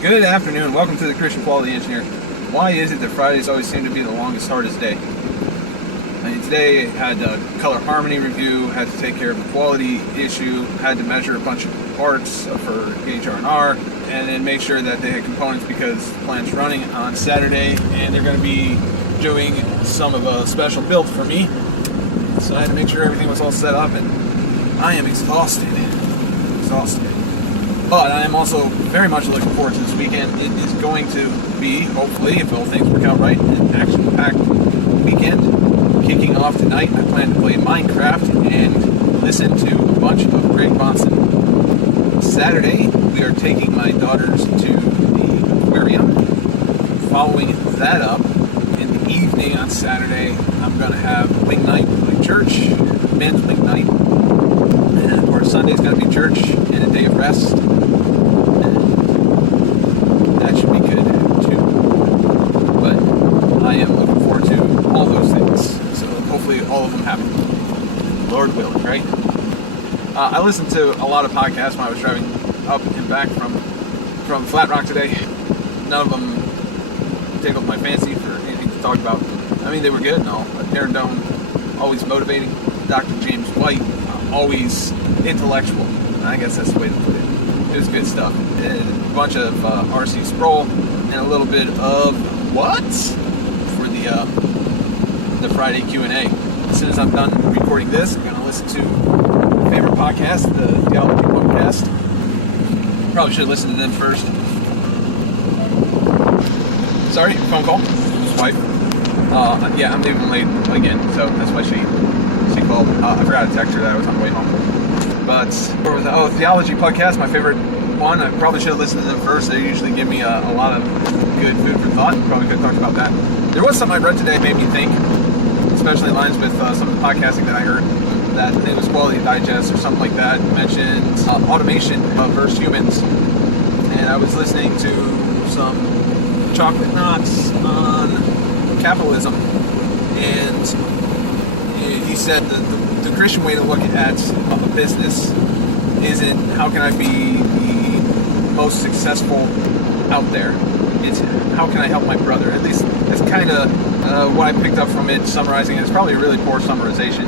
Good afternoon. Welcome to the Christian Quality Engineer. Why is it that Fridays always seem to be the longest, hardest day? Today I had a color harmony review, had to take care of a quality issue, had to measure a bunch of parts for HR&R, and then make sure that they had components because the plant's running on Saturday, and they're going to be doing some of a special build for me. So I had to make sure everything was all set up, and I am exhausted. But I am also very much looking forward to this weekend. It is going to be, hopefully, if all things work out right, an action-packed weekend. Kicking off tonight, I plan to play Minecraft and listen to a bunch of Greg Bonson. Saturday, we are taking my daughters to the aquarium. Following that up, in the evening on Saturday, I'm going to have wing night with my church, men's wing night. And of course, Sunday's going to be church and a day of rest. That should be good too. But I am looking forward to all those things. So hopefully all of them happen. Lord willing, right? I listened to a lot of podcasts when I was driving up and back from Flat Rock today. None of them tickled my fancy for anything to talk about. I mean, they were good and all. Aaron Doan, always motivating. Dr. James White, always intellectual. I guess that's the way to put it. It was good stuff. And a bunch of R.C. Sproul and a little bit of what? For the Friday Q&A. As soon as I'm done recording this, I'm going to listen to my favorite podcast, the Theology Podcast. Probably should listen to them first. Sorry, phone call. Wife. Yeah, I'm leaving late again, so that's why she called. I forgot to text her that I was on the way home. But Theology Podcast, my favorite one. I probably should have listened to them first. They usually give me a lot of good food for thought. Probably could have talked about that. There was something I read today that made me think, especially lines with some of the podcasting that I heard, that it was Quality Digest or something like that. It mentioned automation versus humans. And I was listening to some chocolate knots on capitalism. And he said the Christian way to look at a business isn't how can I be the most successful out there. It's how can I help my brother. At least that's kind of what I picked up from it, summarizing it. It's probably a really poor summarization.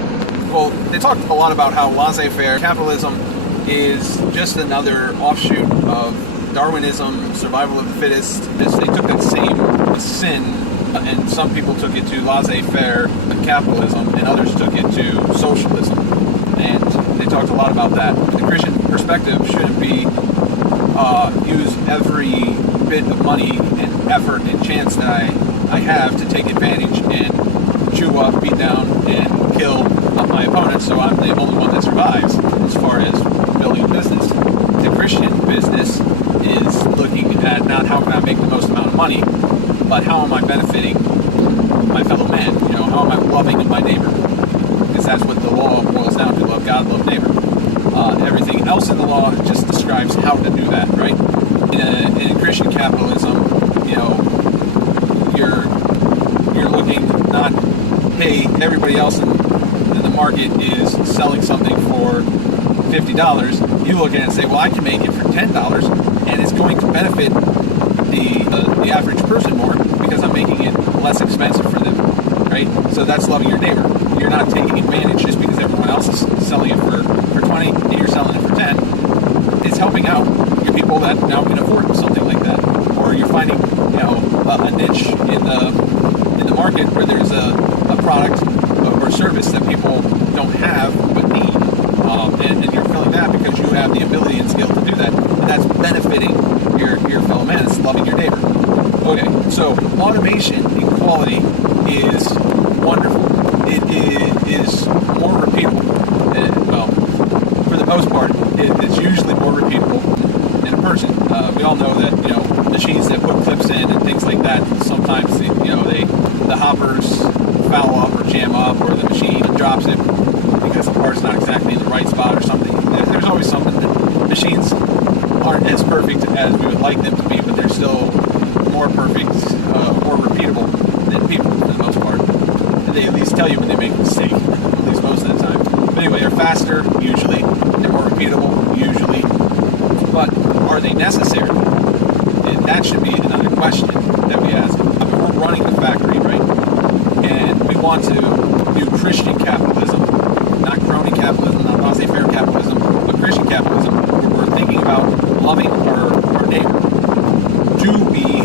Well, they talked a lot about how laissez-faire capitalism is just another offshoot of Darwinism, survival of the fittest. They took that same sin, and some people took it to laissez-faire capitalism, and others took it to socialism. And they talked a lot about that. The Christian perspective shouldn't be use every bit of money and effort and chance that I have to take advantage and chew up, beat down, and kill my opponents so I'm the only one that survives as far as building a business. The Christian business is looking at not how can I make the most amount of money, but how am I benefiting my fellow man? You know, how am I loving my neighbor? Because that's what the law boils down to: love God, love neighbor. Everything else in the law just describes how to do that, right? In Christian capitalism, you know, you're looking not, hey, everybody else in the market is selling something for $50. You look at it and say, well, I can make it for $10, and it's going to benefit the average person more because I'm making it less expensive for them, right? So that's loving your neighbor. You're not taking advantage just because everyone else is selling it for 20 and you're selling it for 10. It's helping out your people that now can afford something like that. Or you're finding, you know, a niche in the market where there's a product or service that people don't have but need. And you're filling that because you have the ability and skill to do that. And that's benefiting your fellow man. It's loving your neighbor. Okay, so automation in quality is wonderful. It is more repeatable. Well, for the most part, it's usually more repeatable than a person. We all know that, you know, machines that put clips in and things like that, sometimes the hoppers foul up or jam up, or the machine drops it because the part's not exactly in the right spot or something. There's always something. That machines aren't as perfect as we would like them to be, but they're still more perfect, more repeatable than people for the most part. And they at least tell you when they make a mistake, at least most of the time. But anyway, they're faster, usually. They're more repeatable, usually. But are they necessary? And that should be another question that we ask. I mean, we're running the factory, right? And we want to do Christian capitalism, not crony capitalism, not laissez-faire capitalism, but Christian capitalism. We're thinking about loving our neighbor. Do we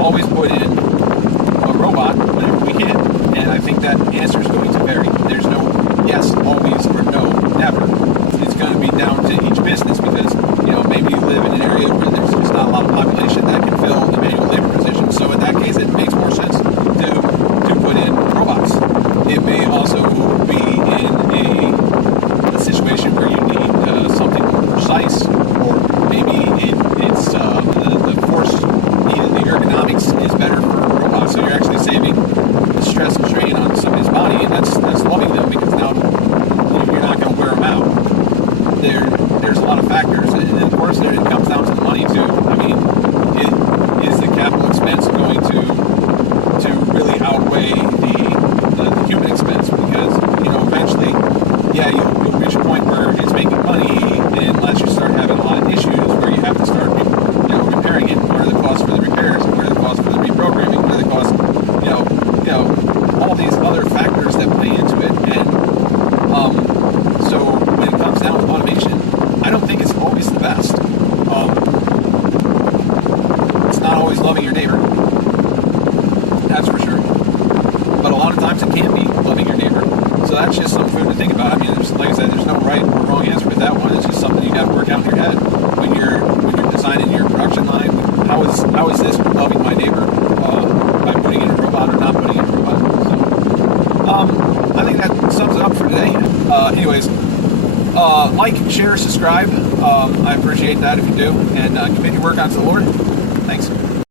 always put in a robot whenever we can? And I think that answer is going to vary. There's no yes, always, or no, never. It's going to be down to each business because, maybe you live in an area where there's just not a lot of population that can fill the manual labor position. So in that case, it makes more sense to put in robots. It may also be in a situation where you need something more precise, or maybe it's the force needed, the ergonomics is better for robots. So you're actually saving the stress and strain on somebody's body, and that's loving them because now you're not going to wear them out. There's a lot of factors, and of course it comes down to the money too. I mean, is the capital expense going to really outweigh the human expense? Because eventually, you'll reach a point where it's making money, unless you start having a lot of issues where you have to start repairing it. What are the costs for the repairs? What are the costs for the reprogramming? What are the costs? All these other factors that play into it, and so when it comes down to automation, I don't think it's always the best. It's not always loving your neighbor, that's for sure. But a lot of times it can be loving your neighbor. So that's just some food to think about. I mean, like I said, there's no right or wrong answer with that one. It's just something you got to work out in your head when you're designing your production line. How is this loving my neighbor by putting in a robot or not putting in a robot? So I think that sums it up for today. Anyways. Like, share, subscribe. I appreciate that if you do. And continue to work on to the Lord.